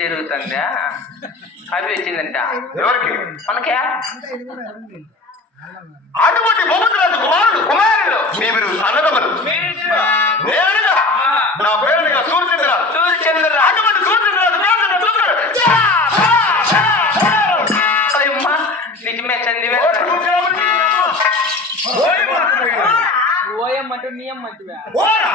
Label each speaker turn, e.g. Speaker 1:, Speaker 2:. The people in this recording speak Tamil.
Speaker 1: தெருவு தந்த அபி வச்சிருந்தா உனக்கே
Speaker 2: அதுபட்டி முகத்துல குமாரன் குமாரன் நீவிரு அனதமன் நேரடியா நான் பேருங்க சூரியச்சந்திரா
Speaker 1: சூரியச்சந்திரா
Speaker 2: அதுபட்டி சூரியச்சந்திரா சூரியச்சந்திரா
Speaker 1: சூரியச்சந்திரா அம்மா நிஜமே சந்திவே
Speaker 3: ஓயம் மட்டும் நீயம் மட்டுவே
Speaker 2: ஓரா